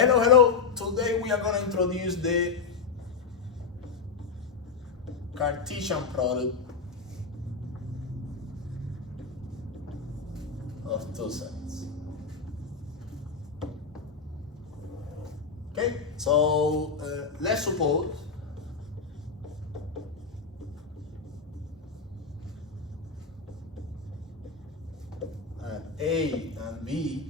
Hello. Today we are going to introduce the Cartesian product of two sets. Okay, so let's suppose that A and B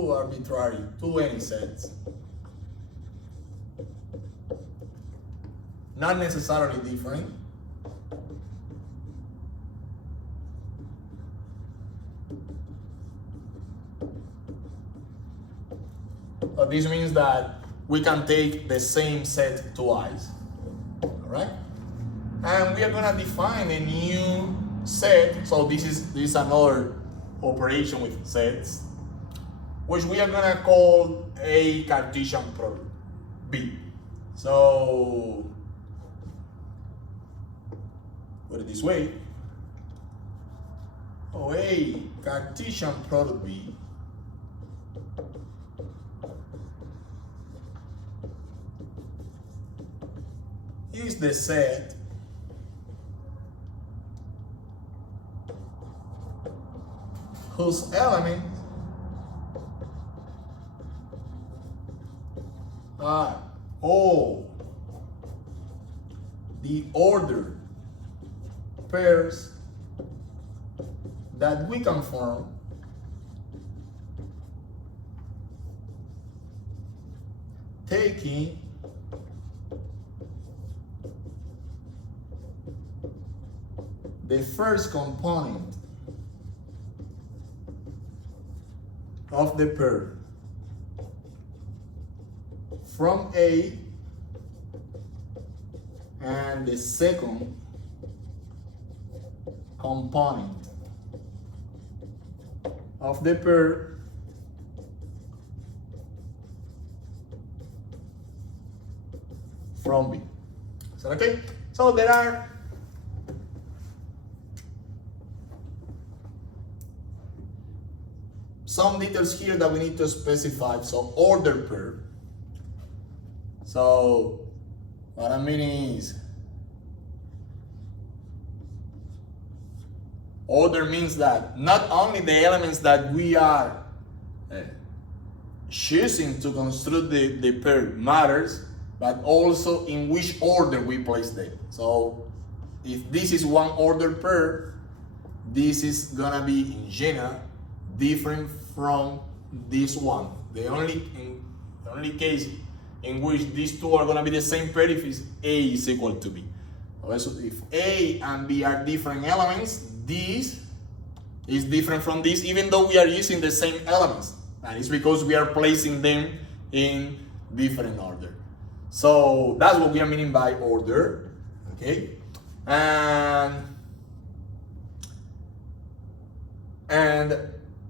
are two any sets, not necessarily different, but this means that we can take the same set twice, all right? And we are going to define a new set. So this is another operation with sets, which we are going to call a Cartesian product, B. So put it this way. A Cartesian product B is the set whose elements are all the ordered pairs that we can form taking the first component of the pair from A and the second component of the pair from B. Is that okay? So there are some details here that we need to specify. So order pair. So what I mean is, order means that not only the elements that we are choosing to construct the pair matters, but also in which order we place them. So if this is one order pair, this is gonna be in general different from this one. The only case in which these two are gonna be the same pair if A is equal to B. So if A and B are different elements, this is different from this, even though we are using the same elements. And it's because we are placing them in different order. So that's what we are meaning by order, okay? And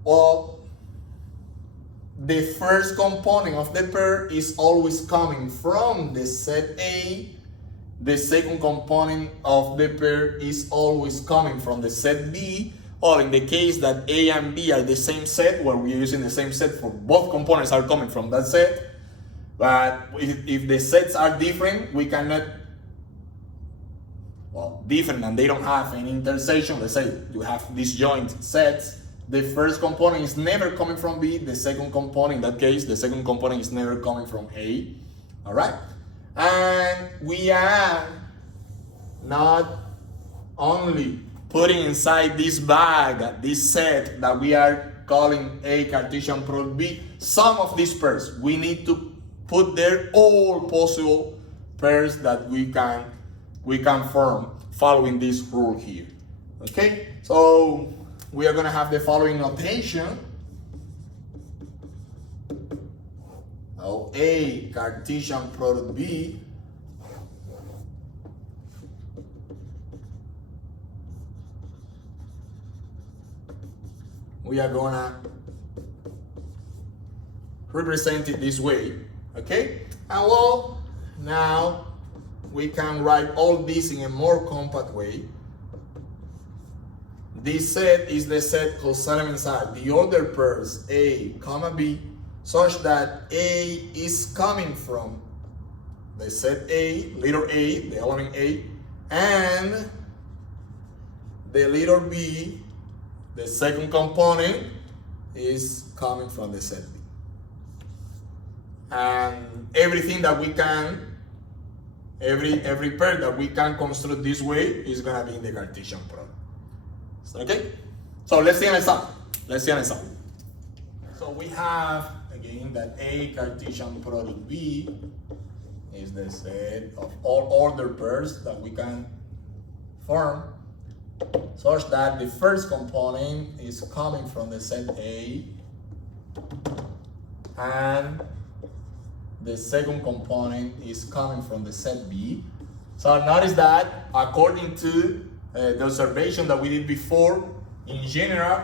well, the first component of the pair is always coming from the set A. The second component of the pair is always coming from the set B, or in the case that A and B are the same set, where we're using the same set for both components are coming from that set. But if the sets are different, we cannot, different and they don't have any intersection. Let's say you have disjoint sets. The first component is never coming from B. The second component, in that case, the second component is never coming from A. All right? And we are not only putting inside this bag, this set that we are calling a Cartesian product B, some of these pairs. We need to put there all possible pairs that we can form following this rule here. Okay? So we are going to have the following notation. So A Cartesian product B we are gonna represent it this way, okay? And well, now we can write all this in a more compact way. This set is the set whose elements are the order pairs A, comma B, such that A is coming from the set A, letter A, the element A, and the letter B, the second component, is coming from the set B. And everything that we can, every pair that we can construct this way is gonna be in the Cartesian product. Okay? So let's see an example. So we have again that A Cartesian product B is the set of all ordered pairs that we can form, such that the first component is coming from the set A and the second component is coming from the set B. So notice that according to the observation that we did before, in general,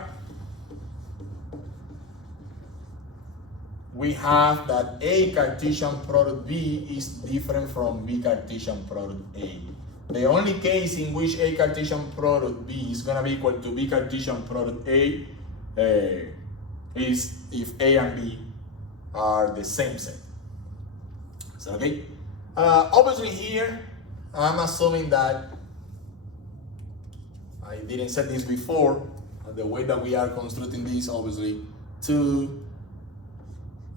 we have that A Cartesian product B is different from B Cartesian product A. The only case in which A Cartesian product B is going to be equal to B Cartesian product A is if A and B are the same set. So, okay? Obviously here, I'm assuming that I didn't set this before. The way that we are constructing this, obviously,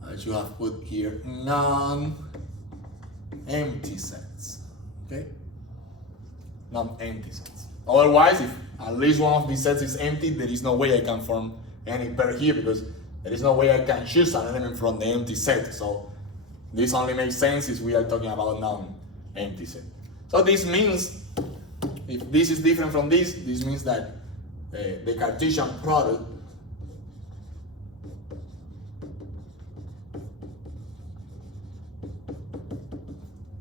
I should have put here non-empty sets. Okay? Non-empty sets. Otherwise, if at least one of these sets is empty, there is no way I can form any pair here, because there is no way I can choose an element from the empty set. So this only makes sense if we are talking about non-empty set. So this means, if this is different from this means that the Cartesian product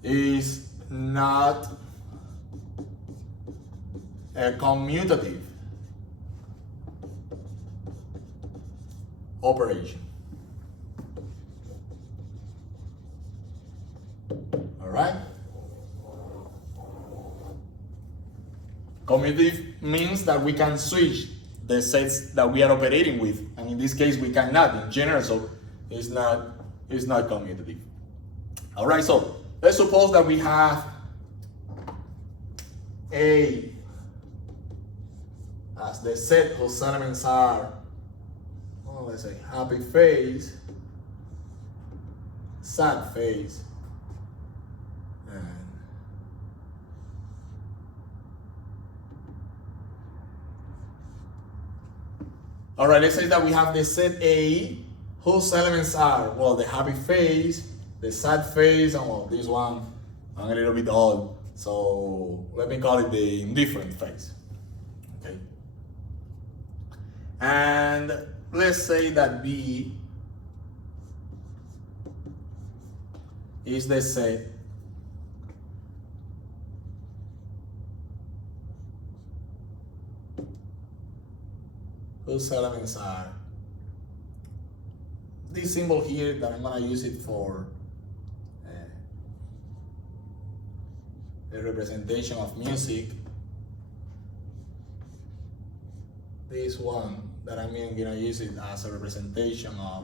is not a commutative operation. All right? Commutative means that we can switch the sets that we are operating with, and in this case we cannot in general, so it's not commutative. All right, so let's suppose that we have A as the set whose elements are, let's say, happy phase, sad phase, and all right, let's say that we have the set A whose elements are, well, the happy phase, the sad phase, and well, this one, I'm a little bit odd, so let me call it the indifferent phase. Okay. And let's say that B is the set whose elements are this symbol here, that I'm going to use it for a representation of music. This one that I'm going to use it as a representation of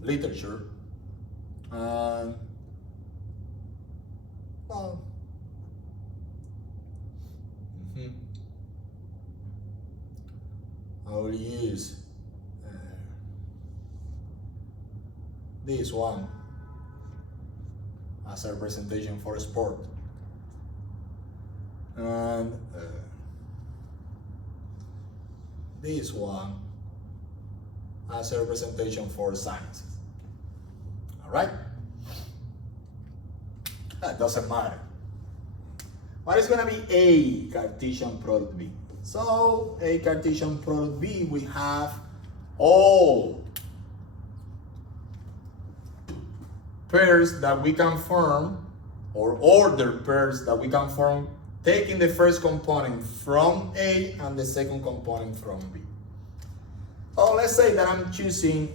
literature. And well, I will use this one as a representation for sport, and this one as a representation for science. All right? That doesn't matter. What is going to be A Cartesian product B? So A Cartesian product B, we have all pairs that we can form, or ordered pairs that we can form, taking the first component from A and the second component from B. So let's say that I'm choosing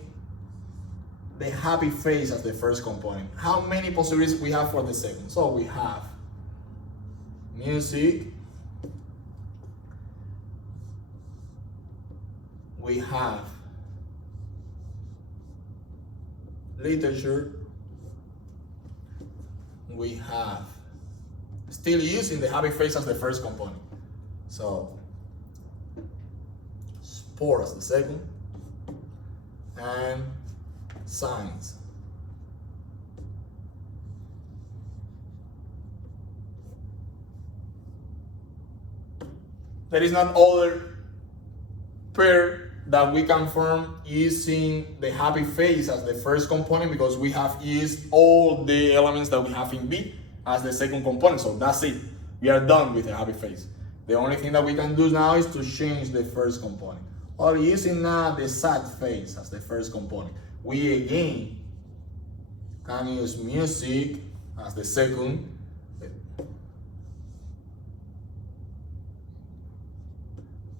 the happy phase as the first component. How many possibilities we have for the second? So we have music, we have literature, we have still using the happy face as the first component. So sport as the second, and science. There is not other pair that we can form using the happy face as the first component, because we have used all the elements that we have in B as the second component. So that's it. We are done with the happy face. The only thing that we can do now is to change the first component. While using now the sad face as the first component, we again can use music as the second,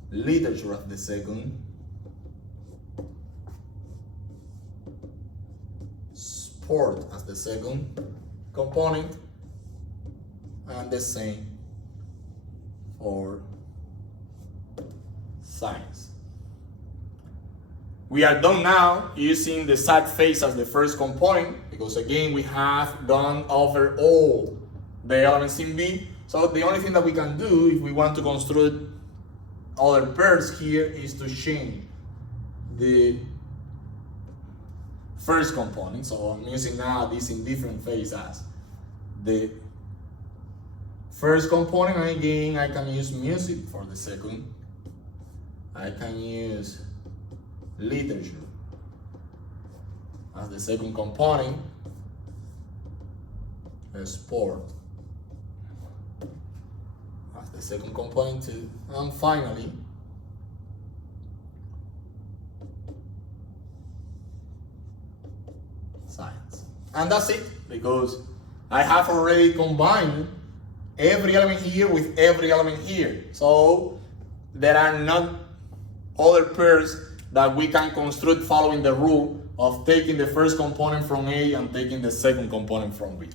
literature as the second, sport as the second component, and the same for science. We are done now using the sad face as the first component, because again we have gone over all the elements in B. So the only thing that we can do if we want to construct other pairs here is to change the first component. So I'm using now this in different phase as the first component, and again I can use music for the second. I can use literature as the second component, sport as the second component too, and finally science. And that's it, because I have already combined every element here with every element here. So there are not other pairs that we can construct following the rule of taking the first component from A and taking the second component from B.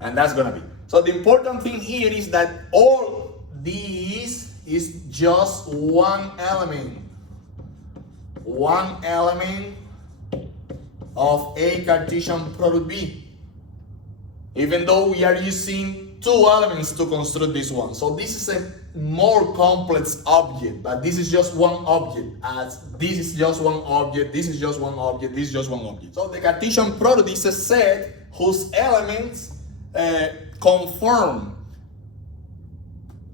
And that's gonna be. So the important thing here is that all these is just one element of A Cartesian product B, even though we are using two elements to construct this one. So this is a more complex object, but this is just one object, as this is just one object, this is just one object, this is just one object. So the Cartesian product is a set whose elements conform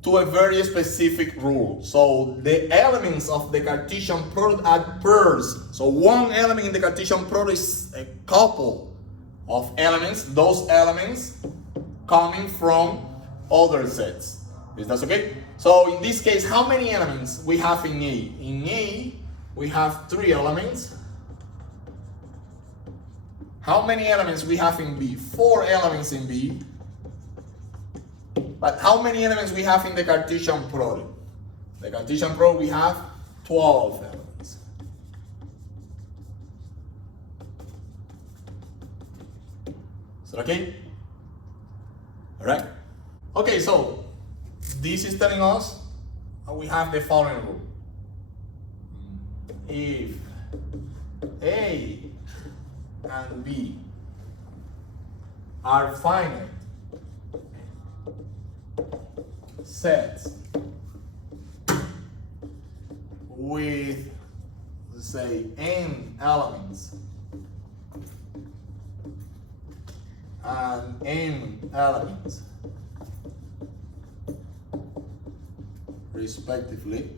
to a very specific rule. So the elements of the Cartesian product are pairs. So one element in the Cartesian product is a couple of elements, those elements coming from other sets. Is that okay? So in this case, how many elements we have in A? In A, we have 3 elements. How many elements we have in B? 4 elements in B. But how many elements we have in the Cartesian product? The Cartesian product, we have 12 elements. Is that okay? All right. Okay, so this is telling us we have the following rule. If A and B are finite sets with, let's say, n elements and n elements respectively,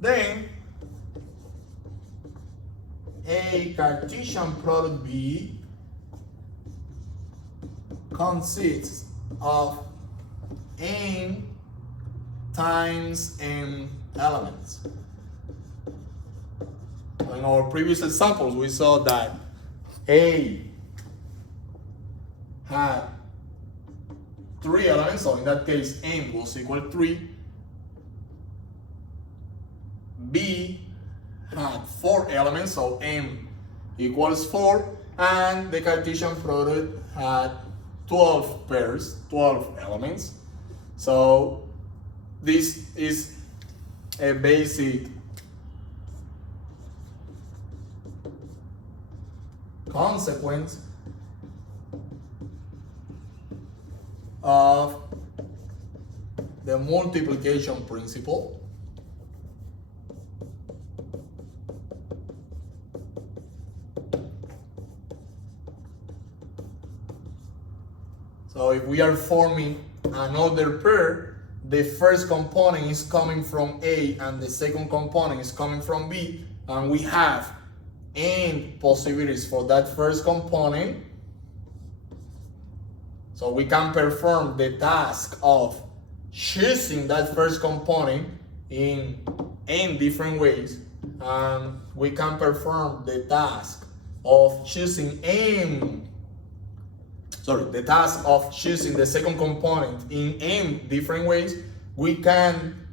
then a Cartesian product B consists of n times n elements. In our previous examples, we saw that A had 3 elements, so in that case n was equal to 3. B had 4 elements, so n equals 4, and the Cartesian product had 12 pairs, 12 elements. So this is a basic consequence of the multiplication principle. So if we are forming an order pair, the first component is coming from A and the second component is coming from B, and we have n possibilities for that first component. So we can perform the task of choosing that first component in n different ways, and we can perform the task of choosing the task of choosing the second component in n different ways. We can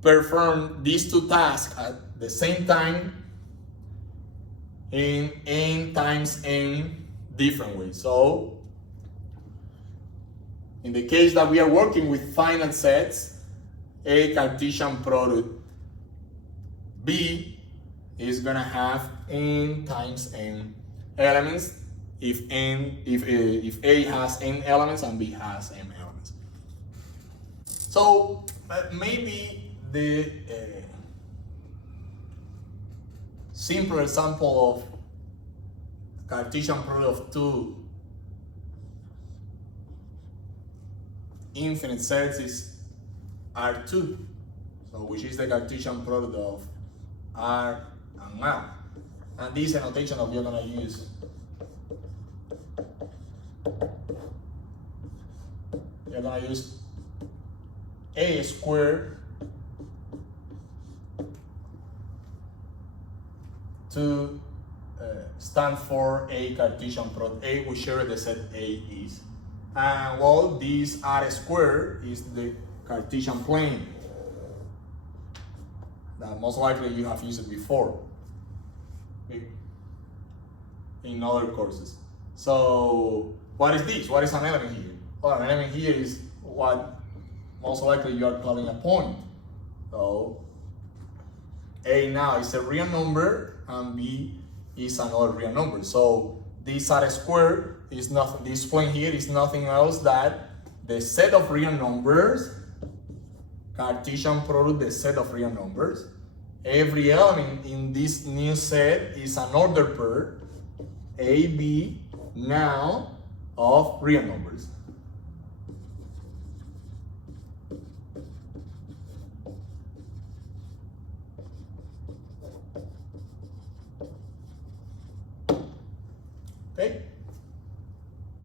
perform these two tasks at the same time in n times n different ways. So in the case that we are working with finite sets, a Cartesian product B is gonna have n times n elements if A has n elements and B has n elements. So maybe the simple example of Cartesian product of two infinite sets is R2, so which is the Cartesian product of R and R. And this is a notation that we are going to use. We're going to use A squared to stand for a Cartesian product A, whichever the set A is. And well, this R squared is the Cartesian plane that most likely you have used it before in other courses. So what is this? What is an element here? Well, an element here is what most likely you are calling a point. So A now is a real number and B is another real number. So this R squared is nothing, this plane here is nothing else that the set of real numbers, Cartesian product, the set of real numbers. Every element in this new set is an order pair, A, B, now of real numbers. Okay?